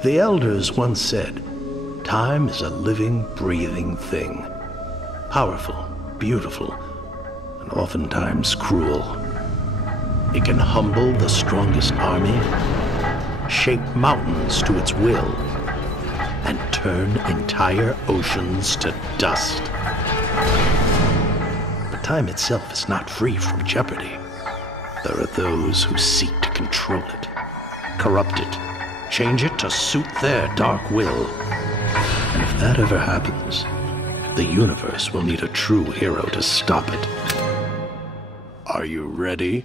The elders once said, time is a living, breathing thing. Powerful, beautiful, and oftentimes cruel. It can humble the strongest army, shape mountains to its will, and turn entire oceans to dust. But time itself is not free from jeopardy. There are those who seek to control it, corrupt it, change it to suit their dark will. And if that ever happens, the universe will need a true hero to stop it. Are you ready?